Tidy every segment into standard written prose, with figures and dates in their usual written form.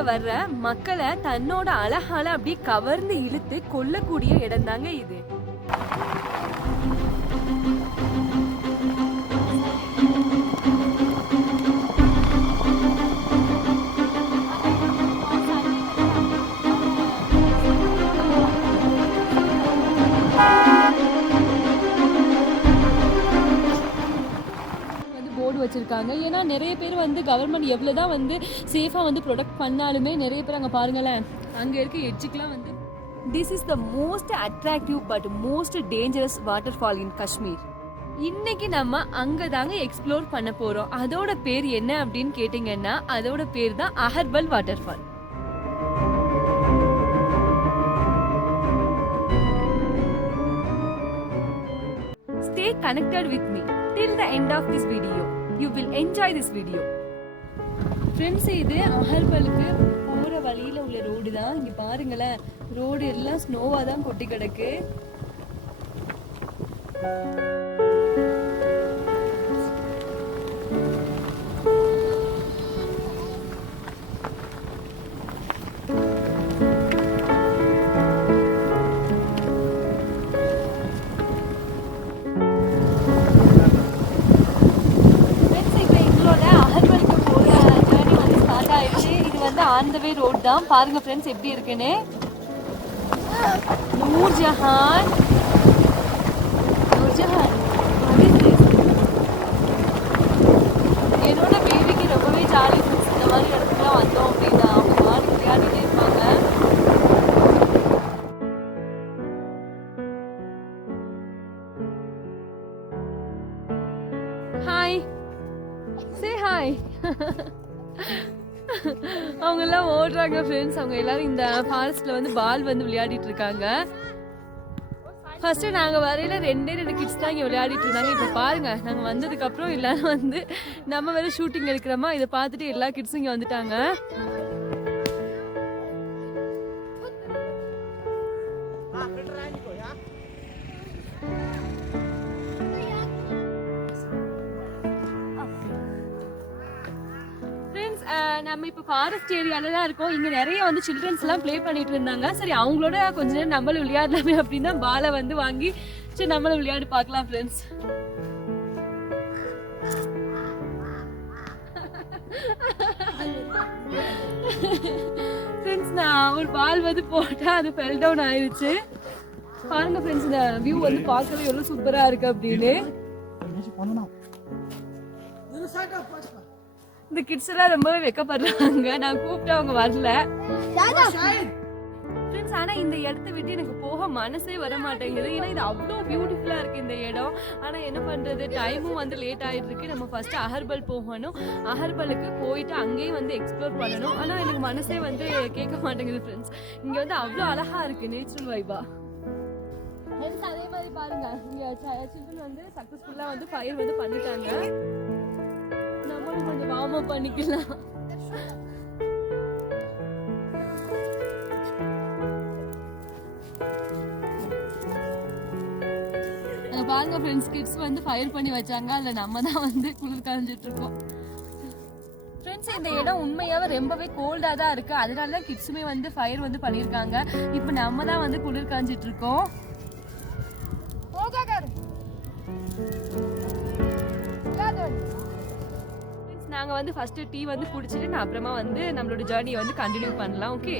இங்க வர்ற மக்களை தன்னோட அழகால அப்படி கவர்ந்து இழுத்து கொல்லக்கூடிய இடம் தாங்க இது. வச்சிருக்காங்க. ஏன்னா நிறைய பேர் வந்து கவர்மெண்ட் எவ்வளவுதான் வந்து சேஃபா வந்து ப்ரொடெக்ட் பண்ணாலுமே நிறைய பேர் அங்க பாருங்களேன், அங்க இருக்க எட்ஜுக்குலாம் வந்து this is the most attractive but most dangerous water fall in Kashmir. இன்னைக்கு நம்ம அங்க தாங்க எக்ஸ்ப்ளோர் பண்ண போறோம். அதோட பேர் என்ன அப்படின்னு கேட்டீங்கன்னா அதோட பேர் தான் Aharbal waterfall. Stay connected with me till the end of this video. You will enjoy this video. Friends, இது அஹர்பலுக்கு போற வழியில உள்ள ரோடு தான். இங்க பாருங்களேன், ரோடு எல்லாம் ஸ்னோவா தான் கொட்டி கிடக்கு. ஆன் தி வே ரோட் தான். பாருங்க ஃப்ரெண்ட்ஸ் எப்படி இருக்குன்னு. நூர்ஜஹான் என்னோட பேபிக்கு ரொம்பவே ஜாலி ஃப்ரெண்ட்ஸ். இந்த மாதிரி இடத்துக்குலாம் வந்தோம் அப்படின்னா அவங்க மாடி விளையாடிட்டே இருப்பாங்க. Hi, say hi. அவங்க எல்லாம் ஓடுறாங்க ஃப்ரெண்ட்ஸ். அவங்க எல்லாரும் இந்த ஃபாரஸ்ட்ல வந்து பால் வந்து விளையாடிட்டு இருக்காங்க. ஃபர்ஸ்ட் நாங்க வரையில ரெண்டு கிட்ஸ் தான் இங்க விளையாடிட்டு இருந்தாங்க. இப்ப பாருங்க, நாங்க வந்ததுக்கு அப்புறம் எல்லாரும் வந்து நம்ம வேற ஷூட்டிங் எடுக்கிறோமா, இதை பார்த்துட்டு எல்லா கிட்ஸும் இங்க வந்துட்டாங்க. நம்ம இப்ப ஃபாரஸ்ட் ஏரியால தான் இருக்கோம். இங்க நிறைய வந்து சில்ட்ரன்ஸ் எல்லாம் ப்ளே பண்ணிட்டு இருந்தாங்க. சரி, அவங்களோட கொஞ்ச நேரம் நம்மளும் விளையாடலாமே அப்படின்னு தான் பாலை வந்து வாங்கி சரி நம்மளும் விளையாடி பார்க்கலாம் ஃப்ரெண்ட்ஸ். ஃப்ரெண்ட்ஸ், நான் ஒரு பால் வந்து போட்டா அது ஃபெல் டவுன் ஆயிடுச்சு. பாருங்க ஃப்ரெண்ட்ஸ், இந்த வியூ வந்து பார்க்கவே எவ்வளவு சூப்பரா இருக்கு அப்படின்னு. இந்த கிட்ஸ் எல்லாம் ரொம்பவே வெக்கப்படுறாங்க. நான் கூப்பிட்டு அவங்க வரல ஃப்ரெண்ட்ஸ். ஆனா இந்த இடத்த விட்டு எனக்கு போக மனசே வர மாட்டேங்குது. ஏன்னா இது அவ்வளோ பியூட்டிஃபுல்லா இருக்கு இந்த இடம். ஆனா என்ன பண்றது, டைமும் வந்து லேட் ஆயிட்டு இருக்கு. நம்ம ஃபர்ஸ்ட் அஹர்பல் போகணும். அஹர்பலுக்கு போயிட்டு அங்கேயும் வந்து எக்ஸ்ப்ளோர் பண்ணணும். ஆனா எனக்கு மனசே வந்து கேட்க மாட்டேங்குது ஃப்ரெண்ட்ஸ். இங்க வந்து அவ்வளோ அழகா இருக்கு, நேச்சுரல் வைபா. அதே மாதிரி பாருங்க, இங்க சில்ட்ரன் வந்து சக்சஸ்ஃபுல்லா வந்து ஃபயர் வந்து பண்ணிட்டாங்க. நம்மளும் கொஞ்சம் வார்ம் அப் பண்ணிக்கலாம். பாருங்க ஃப்ரெண்ட்ஸ், கிட்ஸ் வந்து ஃபயர் பண்ணி வச்சாங்க. அதுல நம்ம தான் வந்து குளிர் காஞ்சிட்டு இருக்கோம் ஃப்ரெண்ட்ஸ். இந்த இடம் உண்மையாவே ரொம்பவே கோல்டா தான் இருக்கு. அதனால தான் கிட்ஸுமே வந்து ஃபயர் வந்து பண்ணிருக்காங்க. இப்போ நம்ம தான் வந்து குளிர் காஞ்சிட்டு இருக்கோம். நாங்க வந்து ஃபர்ஸ்ட் டீ வந்து குடிச்சிட்டு நான் அப்புறமா வந்து நம்மளோட ஜர்னியை வந்து கண்டினியூ பண்ணலாம். ஓகே,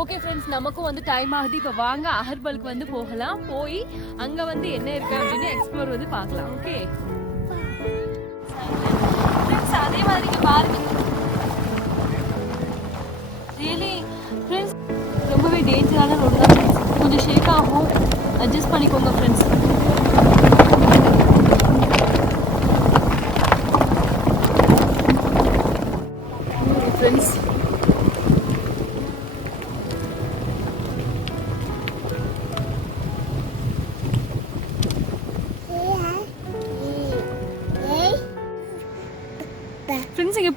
ஓகே ஃப்ரெண்ட்ஸ், நமக்கும் வந்து டைம் ஆகுது. இப்போ வாங்க அஹர்பலுக்கு வந்து போகலாம். போய் அங்க வந்து என்ன இருக்கு அப்படின்னு எக்ஸ்ப்ளோர் வந்து பார்க்கலாம். ஓகே ஃப்ரெண்ட்ஸ், அதே மாதிரி இங்க பாருங்க. ரியலி ஃப்ரெண்ட்ஸ், ரொம்பவே டேஞ்சரான ரோடு தான். கொஞ்சம் ஷேக் ஆகும், அட்ஜஸ்ட் பண்ணிக்கோங்க ஃப்ரெண்ட்ஸ். ஃப்ரெண்ட்ஸ்,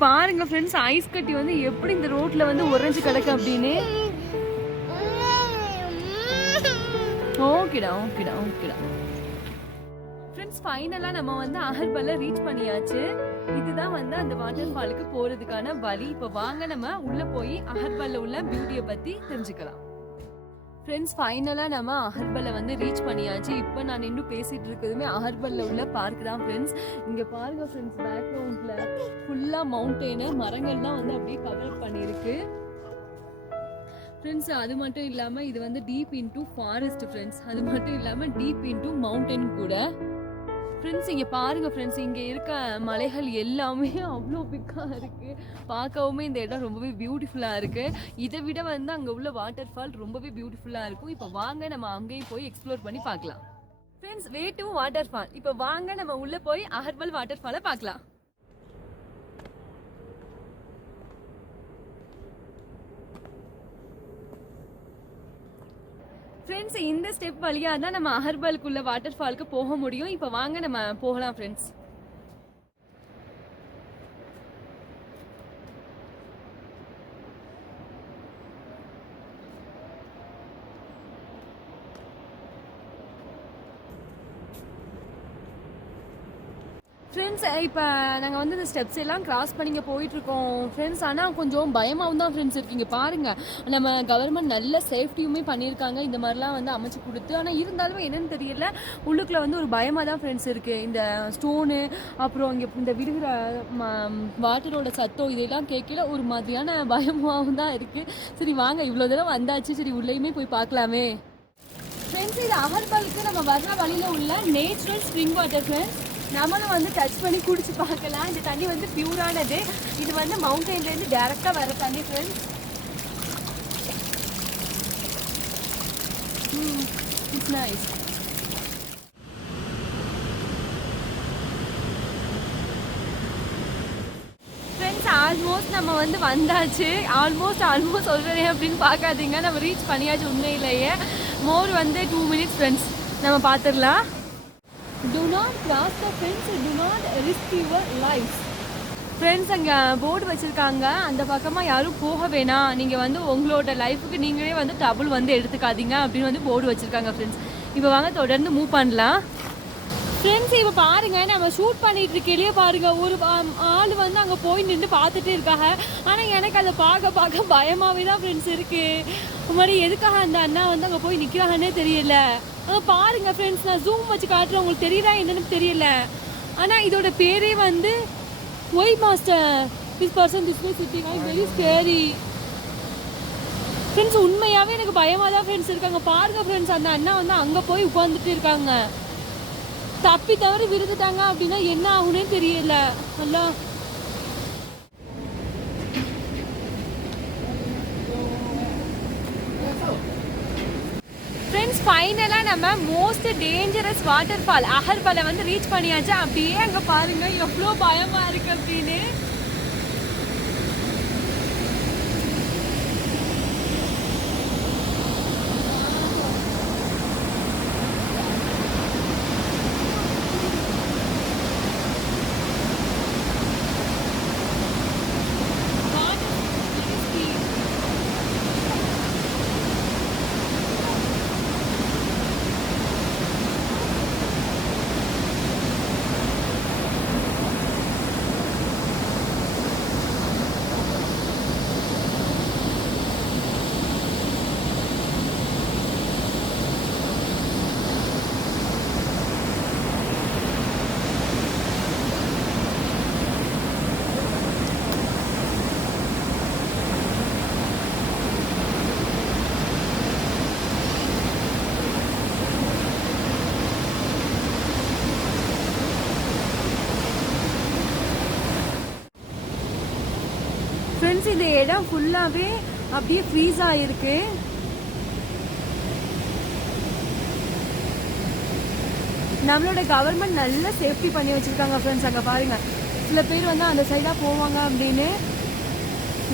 பாருங்க ஃப்ரெண்ட்ஸ், ஐஸ் கட்டி வந்து எப்படி இந்த ரோட்ல வந்து உறைஞ்சு கிடக்கு அப்படின்னு. ஓகேடா ஓகேடா ஓகேடா ஃப்ரெண்ட்ஸ், ஃபைனலாக நம்ம வந்து அகர்பலை ரீச் பண்ணியாச்சு. இதுதான் வந்து அந்த வாட்டர் ஃபாலுக்கு போகிறதுக்கான வழி. இப்போ வாங்க நம்ம உள்ளே போய் அகர்பல்ல உள்ள பியூட்டியை பற்றி தெரிஞ்சுக்கலாம். ஃப்ரெண்ட்ஸ், ஃபைனலாக நம்ம அகர்பலை வந்து ரீச் பண்ணியாச்சு. இப்போ நான் நின்று பேசிகிட்டு இருக்கிறதுமே அகர்பல்ல உள்ள பார்க் தான் ஃப்ரெண்ட்ஸ். இங்கே பாருங்கள் ஃப்ரெண்ட்ஸ், பேக்ரவுண்டில் ஃபுல்லாக மவுண்டெயின் மரங்கள்லாம் வந்து அப்படியே கவர் பண்ணியிருக்கு ஃப்ரெண்ட்ஸ். அது மட்டும் இல்லாமல் இது வந்து டீப் இன்டூ ஃபாரஸ்ட் ஃப்ரெண்ட்ஸ். அது மட்டும் இல்லாமல் டீப் இன்டூ மவுண்டன் கூட ஃப்ரெண்ட்ஸ். இங்கே பாருங்கள் ஃப்ரெண்ட்ஸ், இங்கே இருக்க மலைகள் எல்லாமே அவ்வளோ பிக்காக இருக்குது. பார்க்கவுமே இந்த இடம் ரொம்பவே பியூட்டிஃபுல்லாக இருக்குது. இதை விட வந்து அங்கே உள்ள வாட்டர் ஃபால் ரொம்பவே பியூட்டிஃபுல்லாக இருக்கும். இப்போ வாங்க நம்ம அங்கேயும் போய் எக்ஸ்ப்ளோர் பண்ணி பார்க்கலாம் friends. Way to water fall. இப்போ வாங்க நம்ம உள்ளே போய் அகர்பல் வாட்டர் ஃபாலை பார்க்கலாம். ஃப்ரெண்ட்ஸ், இந்த ஸ்டெப் வழியாக தான் நம்ம அகர்பலுக்குள்ள வாட்டர் ஃபாலுக்கு போக முடியும். இப்போ வாங்க நம்ம போகலாம் ஃப்ரெண்ட்ஸ். ஃப்ரெண்ட்ஸ், இப்போ நாங்கள் வந்து இந்த ஸ்டெப்ஸ் எல்லாம் கிராஸ் பண்ணி இங்கே போயிட்டுருக்கோம் ஃப்ரெண்ட்ஸ். ஆனால் கொஞ்சம் பயமாகவும் தான் ஃப்ரெண்ட்ஸ் இருக்குது. இங்கே பாருங்கள், நம்ம கவர்மெண்ட் நல்ல சேஃப்டியுமே பண்ணியிருக்காங்க இந்த மாதிரிலாம் வந்து அமைச்சு கொடுத்து. ஆனால் இருந்தாலும் என்னென்னு தெரியல, உள்ளுக்குள்ளே வந்து ஒரு பயமாக தான் ஃப்ரெண்ட்ஸ் இருக்குது. இந்த ஸ்டோனு, அப்புறம் இங்கே இந்த விடுகிற வாட்டரோட சத்தம் இதெல்லாம் கேட்கல ஒரு மாதிரியான பயமாகவும் தான் இருக்குது. சரி வாங்க, இவ்வளோ தூரம் வந்தாச்சு, சரி உள்ளேயுமே போய் பார்க்கலாமே ஃப்ரெண்ட்ஸ். இது அகர்பலுக்கு நம்ம வர்ற வழியில் உள்ள நேச்சுரல் ஸ்ப்ரிங் வாட்டர் ஃப்ரெண்ட்ஸ். நம்மளும் வந்து டச் பண்ணி குடிச்சு பார்க்கலாம். இந்த தண்ணி வந்து பியூரானது. இது வந்து மவுண்டன்லேருந்து டைரெக்டாக வர தண்ணி friends. It's nice friends. Almost நம்ம வந்து வந்தாச்சு. ஆல்மோஸ்ட் சொல்கிறேன் அப்படின்னு பார்க்காதீங்க, நம்ம ரீச் பண்ணியாச்சு. உண்மையிலேயே மோர் வந்து 2 minutes ஃப்ரெண்ட்ஸ். நம்ம பார்த்துடலாம். Do not cross the fence, do not risk your life. Friends, அங்கே போர்டு வச்சுருக்காங்க, அந்த பக்கமாக யாரும் போக வேணாம், நீங்கள் வந்து உங்களோட லைஃபுக்கு நீங்களே வந்து டபுள் வந்து எடுத்துக்காதீங்க அப்படின்னு வந்து போர்டு வச்சுருக்காங்க ஃப்ரெண்ட்ஸ். இப்போ வாங்க தொடர்ந்து மூவ் பண்ணலாம் ஃப்ரெண்ட்ஸ். இப்போ பாருங்கள், நம்ம ஷூட் பண்ணிட்டு இருக்கையிலேயே பாருங்கள், ஒரு ஆள் வந்து அங்கே போய் நின்று பார்த்துட்டு இருக்காங்க. ஆனால் எனக்கு அதை பார்க்க பயமாகவே தான் ஃப்ரெண்ட்ஸ் இருக்குது. இது மாதிரி எதுக்காக அந்த அண்ணா வந்து அங்கே போய் நிற்கிறாங்கன்னே தெரியல. அங்கே பாருங்கள் ஃப்ரெண்ட்ஸ், நான் ஜூம் வச்சு காட்டுறேன், உங்களுக்கு தெரியுதா என்னன்னு தெரியல. ஆனால் இதோட பேரே வந்து why master this person this way sitting very scary friends. உண்மையாகவே எனக்கு பயமாக தான் ஃப்ரெண்ட்ஸ் இருக்காங்க. பாருங்கள் ஃப்ரெண்ட்ஸ், அந்த அண்ணா வந்து அங்கே போய் உட்காந்துட்டு இருக்காங்க. தப்பி தவறி விழுந்துட்டாங்க அப்படின்னா என்ன ஆகுனே தெரியல. அல்ல ஃப்ரெண்ட்ஸ், ஃபைனலாக நம்ம மோஸ்ட் டேஞ்சரஸ் வாட்டர் ஃபால் அகர்பலை வந்து ரீச் பண்ணியாச்சு. அப்படியே அங்கே பாருங்கள் எவ்வளோ பயமாக இருக்குது அப்படின்னு. ஃப்ரெண்ட்ஸ், இந்த இடம் ஃபுல்லாகவே அப்படியே ஃப்ரீஸ் ஆகிருக்கு. நம்மளோட கவர்மெண்ட் நல்ல சேஃப்டி பண்ணி வச்சுருக்காங்க ஃப்ரெண்ட்ஸ். அங்கே பாருங்கள், சில பேர் வந்து அந்த சைடாக போவாங்க அப்படின்னு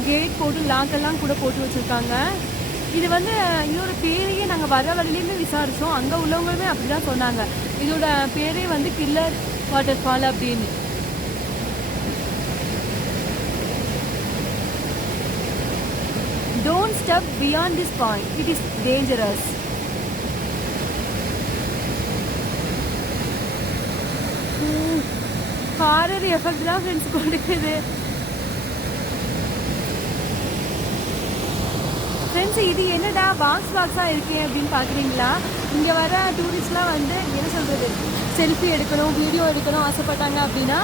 கேட் போட்டு லாக்கெல்லாம் கூட போட்டு வச்சுருக்காங்க. இது வந்து இதோட பேரையே நாங்கள் வர வழியிலேருந்து விசாரித்தோம், அங்கே உள்ளவங்களுமே அப்படி தான் சொன்னாங்க. இதோட பேரே வந்து கில்லர் வாட்டர் ஃபால் அப்படின்னு. step beyond this point, it is dangerous. Horror effect தான் ஃப்ரெண்ட்ஸ் கொடுக்குது. ஃப்ரெண்ட்ஸ் இது என்னடா பாக்ஸாக இருக்கே அப்படின்னு பார்க்குறீங்களா? இங்கே வர டூரிஸ்ட்லாம் வந்து என்ன சொல்கிறது, செல்ஃபி எடுக்கணும், வீடியோ எடுக்கணும் ஆசைப்பட்டாங்க அப்படின்னா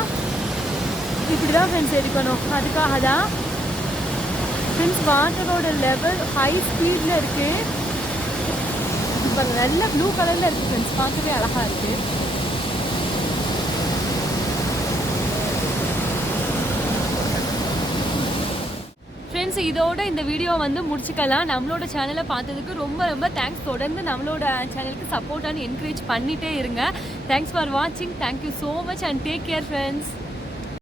இப்படி தான் ஃப்ரெண்ட்ஸ் எடுக்கணும். அதுக்காக தான் ஃப்ரெண்ட்ஸ் வாட்டரோட லெவல் ஹை ஸ்பீடில் இருக்குது. இப்போ நல்ல ப்ளூ கலரில் இருக்குது ஃப்ரெண்ட்ஸ், பார்க்கவே அழகாக இருக்குது. ஃப்ரெண்ட்ஸ் இதோட இந்த வீடியோ வந்து முடிச்சுக்கலாம். நம்மளோட சேனலை பார்த்ததுக்கு ரொம்ப ரொம்ப தேங்க்ஸ். தொடர்ந்து நம்மளோட சேனலுக்கு சப்போர்ட் அண்ட் என்கரேஜ் பண்ணிகிட்டே இருங்க. தேங்க்ஸ் ஃபார் வாட்சிங். Thank you so much and take care friends.